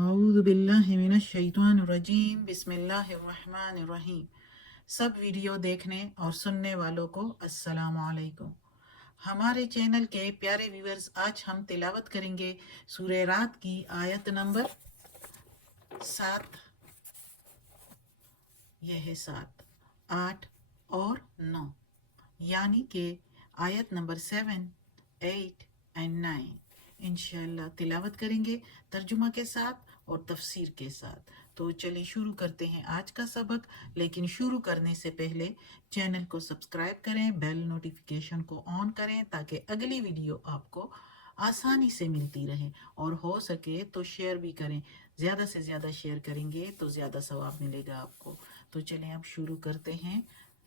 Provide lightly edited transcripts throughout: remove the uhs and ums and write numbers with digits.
अऊज़ु बिल्लाहि मिनश शैतानिर रजीम बिस्मिल्लाहिर रहमानिर रहीम। सब वीडियो देखने और सुनने वालों को अस्सलामु अलैकुम। हमारे चैनल के प्यारे व्यूअर्स, आज हम तिलावत करेंगे सूरह रात की आयत नंबर 7। यह है 7, 8 और 9, यानी कि आयत नंबर 7, 8 एंड 9 इंशाल्लाह तिलावत करेंगे तर्जुमा के साथ और तफसीर के साथ। तो चलिए शुरू करते हैं आज का सबक। लेकिन शुरू करने से पहले चैनल को सब्सक्राइब करें, बेल नोटिफिकेशन को ऑन करें ताकि अगली वीडियो आपको आसानी से मिलती रहे, और हो सके तो शेयर भी करें। ज़्यादा से ज़्यादा शेयर करेंगे तो ज़्यादा सवाब मिलेगा आपको। तो चलिए अब शुरू करते हैं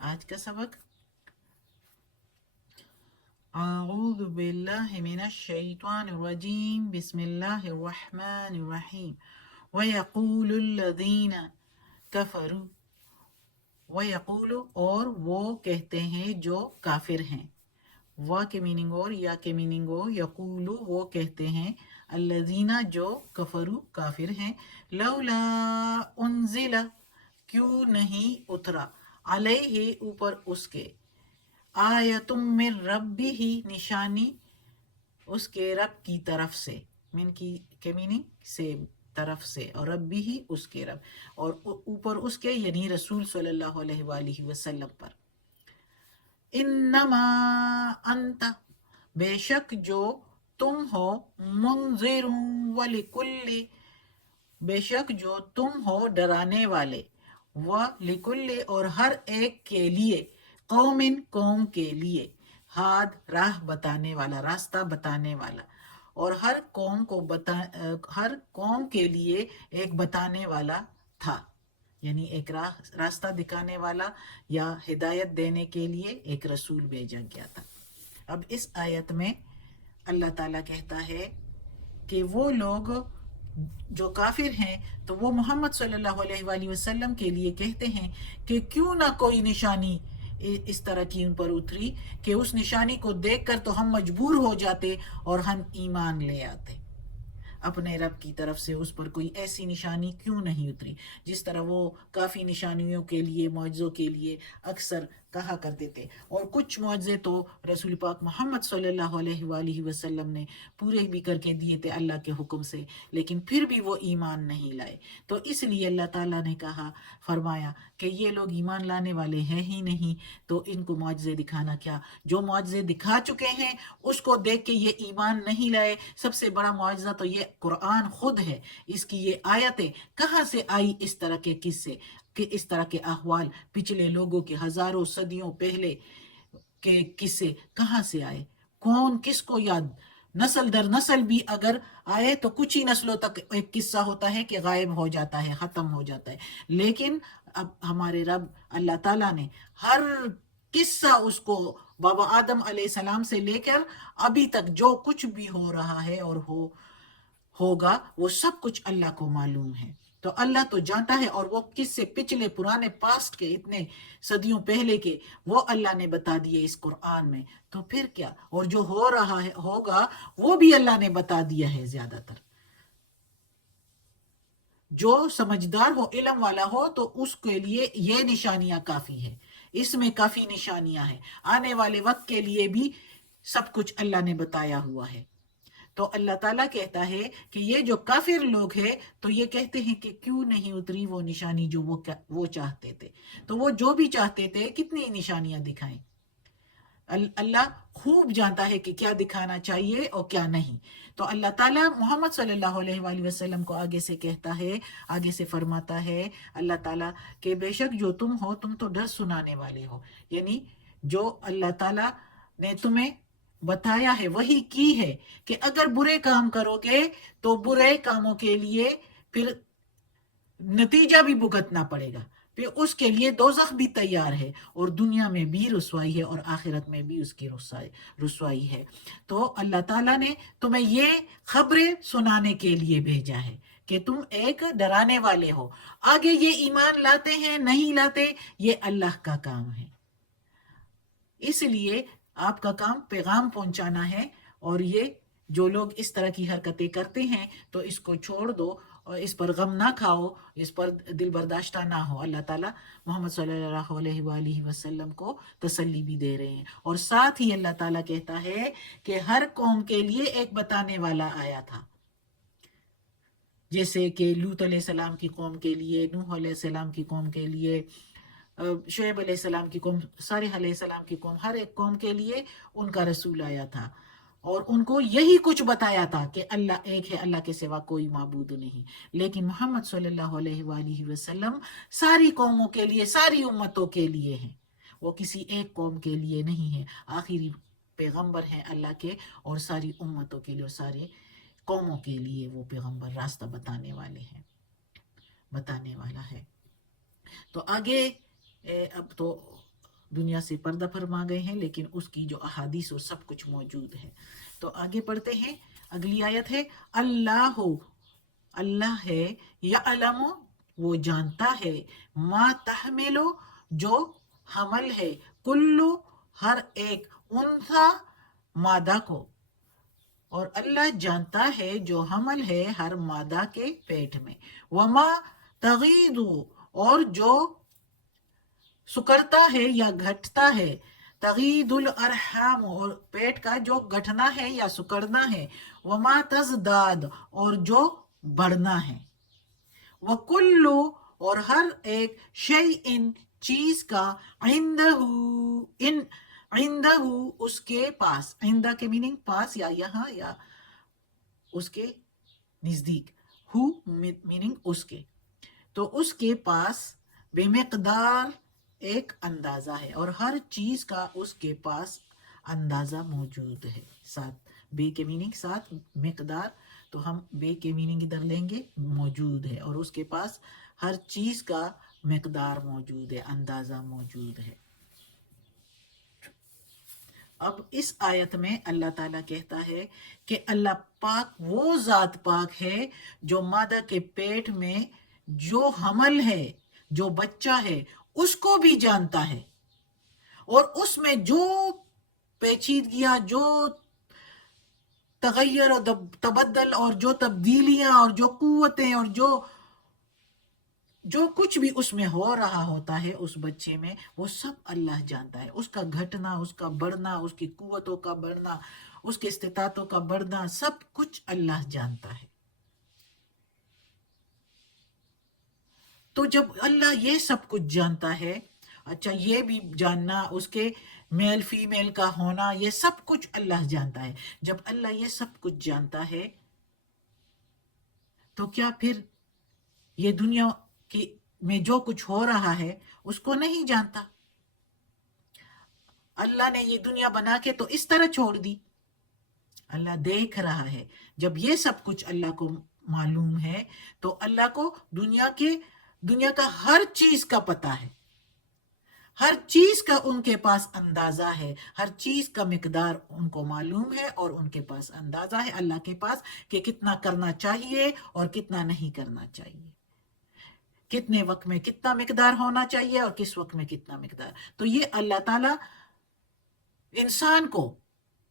आज का सबक। अऊज़ु बिल्लाहि मिनश शैतानिर रजीम बिस्मिल्लाहिर रहमानिर रहीम। वयक़ूलुल्लज़ीना कफ़रू, वयक़ूलु और वो कहते हैं जो काफिर हैं। वा के मीनिंग और या के मीनिंग हो, यक़ूलु वो कहते हैं, अल्लज़ीना जो कफरू काफिर हैं, लौला उन्ज़िला क्यों नहीं उतरा, अलैहि ऊपर उसके, आयतुम मिर रब्बिही निशानी उसके रब की तरफ से, मिन की के मीनिंग से, तरफ से, और रब्बी ही उसके रब, और ऊपर उसके यानी रसूल सल्लल्लाहु अलैहि वसल्लम पर। इन्नमा अंता बेशक जो तुम हो, मुंज़िरुन वलिकुल्ली बेशक जो तुम हो डराने वाले, व लिकुल्ली और हर एक के लिए, कौमिन कौम के लिए, हाद राह बताने वाला, रास्ता बताने वाला, और हर कौम के लिए एक बताने वाला था, यानी एक रास्ता दिखाने वाला या हिदायत देने के लिए एक रसूल भेजा गया था। अब इस आयत में अल्लाह ताला कहता है कि वो लोग जो काफिर हैं तो वो मोहम्मद सल्लल्लाहु अलैहि वसल्लम के लिए कहते हैं कि क्यों ना कोई निशानी इस तरह की उन पर उतरी कि उस निशानी को देखकर तो हम मजबूर हो जाते और हम ईमान ले आते। अपने रब की तरफ से उस पर कोई ऐसी निशानी क्यों नहीं उतरी, जिस तरह वो काफ़ी निशानियों के लिए, मौजज़ों के लिए अक्सर कहा करते थे। और कुछ मौजज़े तो रसूल पाक मोहम्मद सल्लल्लाहु अलैहि वसल्लम ने पूरे भी करके दिए थे अल्लाह के हुक्म से, लेकिन फिर भी वो ईमान नहीं लाए। तो इसलिए अल्लाह ताला ने कहा, फरमाया कि ये लोग ईमान लाने वाले हैं ही नहीं, तो इनको मौजज़े दिखाना क्या। जो मौजज़े दिखा चुके हैं उसको देख के ये ईमान नहीं लाए। सबसे बड़ा मुआवजा तो ये कुरान खुद है, इसकी ये आयतें कहाँ से आई, इस तरह के किस्से कि इस तरह के अहवाल पिछले लोगों के हजारों सदियों पहले के किस्से कहाँ से आए, कौन किसको याद। नस्ल दर नस्ल भी अगर आए तो कुछ ही नस्लों तक एक किस्सा होता है कि गायब हो जाता है, खत्म हो जाता है। लेकिन अब हमारे रब अल्लाह ताला ने हर किस्सा उसको बाबा आदम अलैहिस्सलाम से लेकर अभी तक जो कुछ भी हो रहा है और होगा, वो सब कुछ अल्लाह को मालूम है। तो अल्लाह तो जानता है, और वो किससे पिछले पुराने पास्ट के इतने सदियों पहले के वो अल्लाह ने बता दिए इस कुरान में। तो फिर क्या, और जो हो रहा है होगा वो भी अल्लाह ने बता दिया है। ज्यादातर जो समझदार हो, इल्म वाला हो, तो उसके लिए ये निशानियां काफी है। इसमें काफी निशानियां हैं, आने वाले वक्त के लिए भी सब कुछ अल्लाह ने बताया हुआ है। तो अल्लाह ताला कहता है कि ये जो काफिर लोग हैं तो ये कहते हैं कि क्यों नहीं उतरी वो निशानी जो वो चाहते थे। तो वो जो भी चाहते थे, कितनी निशानियां दिखाएं, अल्लाह खूब जानता है कि क्या दिखाना चाहिए और क्या नहीं। तो अल्लाह ताला मोहम्मद सल्लल्लाहु अलैहि वसल्लम को आगे से कहता है, आगे से फरमाता है अल्लाह ताला कि बेशक जो तुम हो, तुम तो डर सुनाने वाले हो, यानी जो अल्लाह ताला ने तुम्हें बताया है वही की है कि अगर बुरे काम करोगे तो बुरे कामों के लिए फिर नतीजा भी भुगतना पड़ेगा, फिर उसके लिए दोजख भी तैयार है, और दुनिया में भी रुसवाई है और आखिरत में भी उसकी रुसवाई है। तो अल्लाह ताला ने तुम्हें ये खबरें सुनाने के लिए भेजा है कि तुम एक डराने वाले हो। आगे ये ईमान लाते हैं नहीं लाते, ये अल्लाह का काम है। इसलिए आपका काम पैगाम पहुंचाना है, और ये जो लोग इस तरह की हरकतें करते हैं तो इसको छोड़ दो, اور اس پر غم نہ کھاؤ، اس پر دل برداشتہ نہ ہو۔ اللہ تعالیٰ محمد صلی اللہ علیہ وآلہ وسلم کو تسلی بھی دے رہے ہیں، اور ساتھ ہی اللہ تعالیٰ کہتا ہے کہ ہر قوم کے لیے ایک بتانے والا آیا تھا، جیسے کہ لوط علیہ السلام کی قوم کے لیے، نوح علیہ السلام کی قوم کے لیے، شعیب علیہ السلام کی قوم، صالح علیہ السلام کی قوم، ہر ایک قوم کے لیے ان کا رسول آیا تھا، اور ان کو یہی کچھ بتایا تھا کہ اللہ ایک ہے، اللہ کے سوا کوئی معبود نہیں۔ لیکن محمد صلی اللہ علیہ وآلہ وسلم ساری قوموں کے لیے، ساری امتوں کے لیے ہیں، وہ کسی ایک قوم کے لیے نہیں ہے۔ آخری پیغمبر ہیں اللہ کے، اور ساری امتوں کے لیے اور سارے قوموں کے لیے وہ پیغمبر راستہ بتانے والے ہیں، بتانے والا ہے۔ تو آگے اب تو دنیا سے پردہ فرما گئے ہیں، لیکن اس کی جو احادیث اور سب کچھ موجود ہے۔ تو آگے پڑھتے ہیں، اگلی آیت ہے، اللہ ہے، یعلم، وہ جانتا ہے، ما تحمل، جو حمل ہے، کلو، ہر ایک، انثا، مادہ کو، اور اللہ جانتا ہے جو حمل ہے ہر مادہ کے پیٹ میں، وما تغید، اور جو سکڑتا ہے یا گھٹتا ہے، تغید الارحام، اور پیٹ کا جو گھٹنا ہے یا سکڑنا ہے، وما تزداد، اور جو بڑھنا ہے، وکل، اور ہر ایک، شیء، چیز کا، عندہ، اس کے پاس، عندہ کے میننگ پاس یا یہاں یا اس کے نزدیک، ہو میننگ اس کے، تو اس کے پاس، بے مقدار، ایک اندازہ ہے، اور ہر چیز کا اس کے پاس اندازہ موجود ہے۔ ساتھ بے کے میننگ، ساتھ مقدار، تو ہم بے کے میننگ ادھر لیں گے، موجود ہے، اور اس کے پاس ہر چیز کا مقدار موجود ہے، اندازہ موجود ہے۔ اب اس آیت میں اللہ تعالیٰ کہتا ہے کہ اللہ پاک وہ ذات پاک ہے جو مادہ کے پیٹ میں جو حمل ہے، جو بچہ ہے، اس کو بھی جانتا ہے، اور اس میں جو پیچیدگیاں، جو تغیر اور تبدل، اور جو تبدیلیاں، اور جو قوتیں، اور جو کچھ بھی اس میں ہو رہا ہوتا ہے اس بچے میں، وہ سب اللہ جانتا ہے۔ اس کا گھٹنا، اس کا بڑھنا، اس کی قوتوں کا بڑھنا، اس کے استطاعتوں کا بڑھنا، سب کچھ اللہ جانتا ہے۔ تو جب اللہ یہ سب کچھ جانتا ہے، اچھا یہ بھی جاننا، اس کے میل فیمیل کا ہونا، یہ سب کچھ اللہ جانتا ہے۔ جب اللہ یہ سب کچھ جانتا ہے، تو کیا پھر یہ دنیا کی میں جو کچھ ہو رہا ہے اس کو نہیں جانتا؟ اللہ نے یہ دنیا بنا کے تو اس طرح چھوڑ دی، اللہ دیکھ رہا ہے۔ جب یہ سب کچھ اللہ کو معلوم ہے، تو اللہ کو دنیا کا ہر چیز کا پتہ ہے، ہر چیز کا ان کے پاس اندازہ ہے، ہر چیز کا مقدار ان کو معلوم ہے، اور ان کے پاس اندازہ ہے اللہ کے پاس کہ کتنا کرنا چاہیے اور کتنا نہیں کرنا چاہیے، کتنے وقت میں کتنا مقدار ہونا چاہیے اور کس وقت میں کتنا مقدار۔ تو یہ اللہ تعالیٰ انسان کو،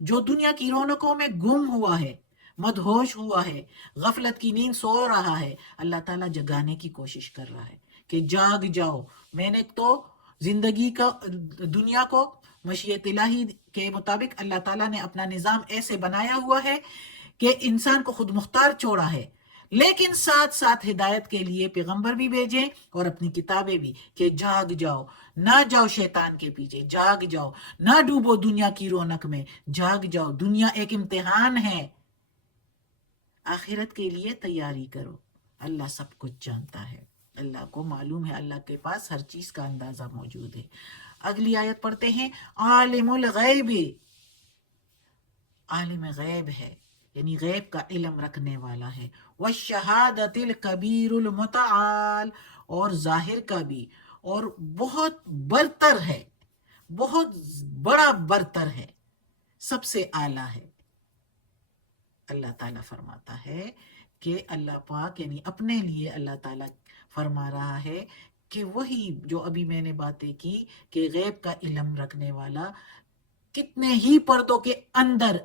جو دنیا کی رونقوں میں گم ہوا ہے، مدہوش ہوا ہے، غفلت کی نیند سو رہا ہے، اللہ تعالیٰ جگانے کی کوشش کر رہا ہے کہ جاگ جاؤ، میں نے تو زندگی کا، دنیا کو مشیت الہی کے مطابق اللہ تعالیٰ نے اپنا نظام ایسے بنایا ہوا ہے کہ انسان کو خود مختار چھوڑا ہے، لیکن ساتھ ساتھ ہدایت کے لیے پیغمبر بھی بھیجیں اور اپنی کتابیں بھی، کہ جاگ جاؤ، نہ جاؤ شیطان کے پیچھے، جاگ جاؤ، نہ ڈوبو دنیا کی رونق میں، جاگ جاؤ، دنیا ایک امتحان ہے، آخرت کے لیے تیاری کرو۔ اللہ سب کچھ جانتا ہے، اللہ کو معلوم ہے، اللہ کے پاس ہر چیز کا اندازہ موجود ہے۔ اگلی آیت پڑھتے ہیں، عالم الغیب، عالم غیب ہے، یعنی غیب کا علم رکھنے والا ہے، والشہادۃ الکبیر المتعال، اور ظاہر کا بھی، اور بہت برتر ہے، بہت بڑا برتر ہے، سب سے اعلیٰ ہے۔ اللہ تعالیٰ فرماتا ہے کہ اللہ پاک، یعنی اپنے لیے اللہ تعالیٰ فرما رہا ہے کہ وہی جو ابھی میں نے باتیں کی کہ غیب کا علم رکھنے والا، کتنے ہی پردوں کے اندر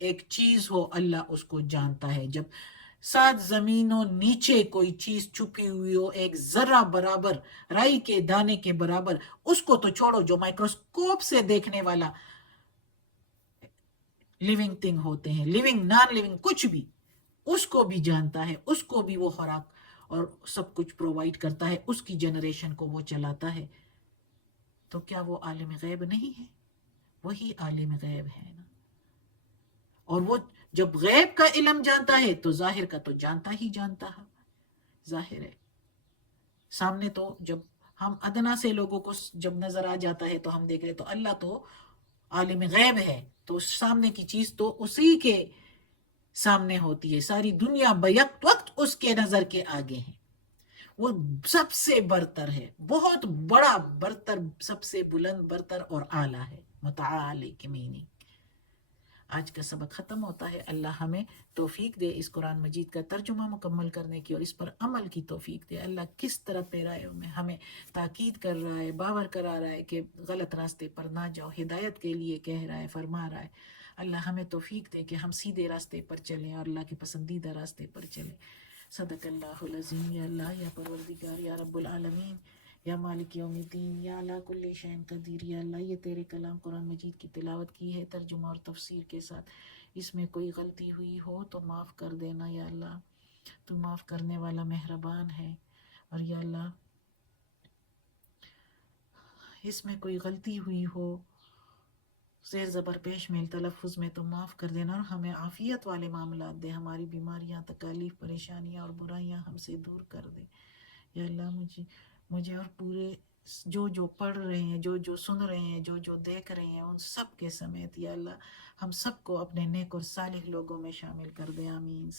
ایک چیز ہو اللہ اس کو جانتا ہے۔ جب सात जमीनों नीचे कोई चीज छुपी हुई हो एक जरा बराबर, राई के दाने के बराबर, उसको तो छोड़ो, जो माइक्रोस्कोप से देखने वाला लिविंग थिंग होते हैं, लिविंग नॉन लिविंग कुछ भी, उसको भी जानता है, उसको भी वो खुराक और सब कुछ प्रोवाइड करता है, उसकी जनरेशन को वो चलाता है। तो क्या वो आलिम गैब नहीं है? वही आलिम गैब है ना। और वो जब गैब का इल्म जानता है तो जाहिर का तो जानता ही जानता है, जाहिर है। सामने तो जब हम अदना से लोगों को जब नजर आ जाता है तो हम देख रहे, तो अल्लाह तो आलिम गैब है, तो सामने की चीज तो उसी के सामने होती है, सारी दुनिया बैक वक्त उसके नजर के आगे है। वो सबसे बरतर है, बहुत बड़ा बरतर, सबसे बुलंद बरतर और आला है, मुतआली की मीनिंग। आज का सबक ख़त्म होता है। अल्लाह हमें तौफीक दे इस कुरान मजीद का तर्जुमा मुकम्मल करने की और इस पर अमल की तौफीक दे। अल्लाह किस तरह पैरायों में हमें ताकीद कर रहा है, बावर करा रहा है कि गलत रास्ते पर ना जाओ, हिदायत के लिए कह रहा है, फरमा रहा है। अल्लाह हमें तौफीक दे कि हम सीधे रास्ते पर चलें और अल्लाह के पसंदीदा रास्ते पर चलें। सदक़ल्लाहुल अज़ीम। या अल्लाह, या परवरदिगार, या रब्बुल आलमीन, या मालिक यौमिद्दीन, या अला कुल्ली शैइन कदीर। या अल्लाह, ये तेरे कलाम कुरान मजीद की तिलावत की है तर्जुमा और तफसीर के साथ, इसमें कोई गलती हुई हो तो माफ़ कर देना। या अल्लाह, तू माफ़ करने वाला मेहरबान है। और या अल्लाह, इसमें कोई गलती हुई हो, ज़ेर ज़बर पेश में तलफ़ुज़ में, तो माफ़ कर देना और हमें आफ़ियत वाले मामलात दे, हमारी बीमारियाँ, तकालीफ, परेशानियाँ और बुराइयाँ हमसे दूर कर दे। या अल्लाह, मुझे और पूरे जो जो पढ़ रहे हैं, जो जो सुन रहे हैं, जो जो देख रहे हैं, उन सब के समेत या अल्लाह हम सबको अपने नेक और सालिह लोगों में शामिल कर दे। आमीन।